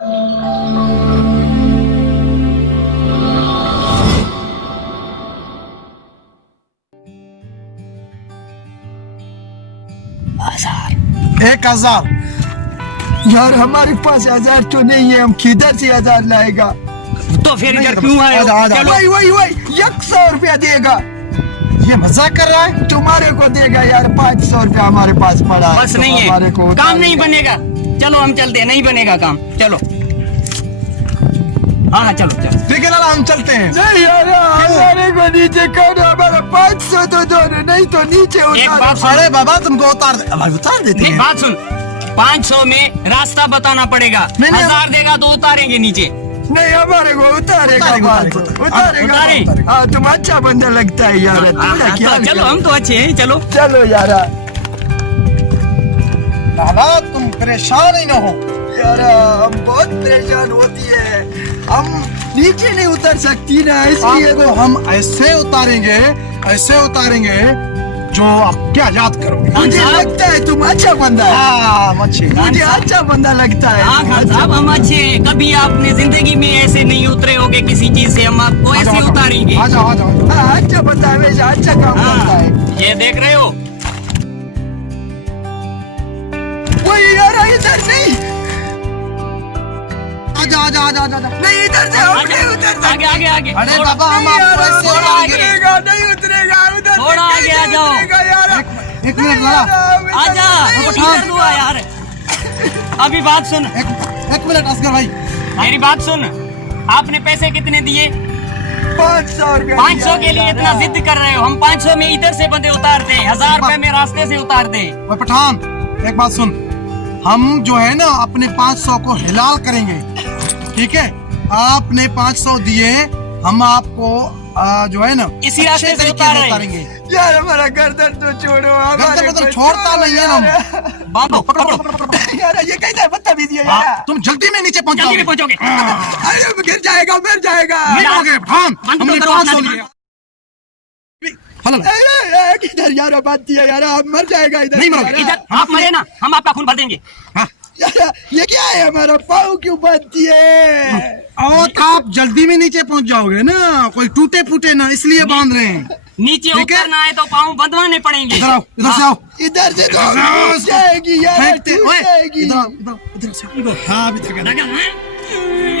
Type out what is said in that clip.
1000 यार हमारे पास 1000 तो नहीं है, हम किधर से 1000 लाएगा? तो फिर इधर क्यों आए हो? चलो। वही 100 रुपया देगा। ये मजाक कर रहा है? तुम्हारे को देगा यार, 500 रुपया हमारे पास पड़ा है। बस तो नहीं हमारे को है, काम नहीं बनेगा। चलो हम चलते हैं, नहीं बनेगा काम, चलो। हाँ चलो चलो। ठीक है ना, हम चलते हैं। नहीं यार, हमारे को नीचे करो, हमारा 500 तो दो, नहीं तो नीचे एक उतारो। बात सुन, अरे बाबा तुमको उतार देते नहीं हैं। बात सुन, 500 में रास्ता बताना पड़ेगा। नहीं, नहीं, 1000 देगा तो उतारेंगे नीचे। नहीं हमारे को उतारेगा, उतारेगा। हाँ तुम अच्छा बंदा लगता है यार। हाँ, तो चलो हम तो अच्छे हैं, चलो। चलो यार। बाबा तुम परेशान ही ना हो। यार हम बहुत परेशान होती है, हम नीचे नहीं उतर सकती ना, इसलिए आपको हम ऐसे उतारेंगे जो आप क्या याद करोगे। मुझे लगता है तुम अच्छा बंदा है। हाँ मच्छी, मुझे अच्छा बंदा लगता है। हाँ खान साहब, हम अच्छे हैं। कभी आपने जिंदगी में ऐसे नहीं उतरे होगे किसी चीज से, हम आपको ऐसे उतारेंगे। आ जाओ। हाँ, अच्छा बंदा है, वैसे अच्छा काम करता हाँ, है। ये देख रहे हो? वही यार, इधर नहीं, आजा। नहीं इधर से हम नहीं उतर सकते। आगे। अरे थोड़ा- बाबा हम नहीं आपको यार, ऐसे थोड़ा उतारेंगे। उतरेगा, नहीं उतरेगा उधर से, थोड़ा आगे कैसे आ जाओ। उतरेगा यार? एक मिनट जरा, आजा, इधर दुआ यार। अभी बात सुन, एक मिनट असगर भाई। मेरी बात सुन। आपने पैसे कितने दिए? 500 रुपया। 500 के लिए इतना जिद कर रहे हो? हम 500 में इधर से बंदे उतारते हैं, 1000 रुपए में रास्ते से उतारते हैं। ओए पठान, एक बात सुन, हम जो है ना अपने 500 को हिलाल करेंगे, ठीक है? आपने 500 दिए, हम आपको जो है ना इसी अच्छे रास्ते से तरीके उतार रहे हैं। उतारेंगे। यार हमारा गर्दन तो छोड़ो, हमारे गर्दन को छोड़ता नहीं है हम। बांधो, पकड़ो। यार ये कैसा बदतमीजी है यार? तुम जल्दी में नीचे जल्दी में पहुंचोगे। पहुंचोगे। अरे गिर जाएगा, मर जाएगा। गिरोगे पठान, बंद हमने करो 500 अपना लिए। हलल, किधर यार बात दिया यार, आप मर जाएगा इधर। नहीं मरोगे, यार। इधर आप मरे ना, हम आपका खून भर देंगे। हाँ। यार ये क्या है, हमारा पाँव क्यों बांधती है? और आप जल्दी में नीचे पहुंच जाओगे ना, कोई टूटे फूटे ना, इसलिए बांध रहे हैं। नीचे ठीक है? उतरना है तो पाँव बंधवाने पड़ेंगे। इधर आओ, इधर से आओ। इधर से तो इधर आओ। टूट जाएगी यार, फेंकते, टूट ओए, जाएगी। इधर से आओ। हाँ, अभी तक है। लगा, हाँ?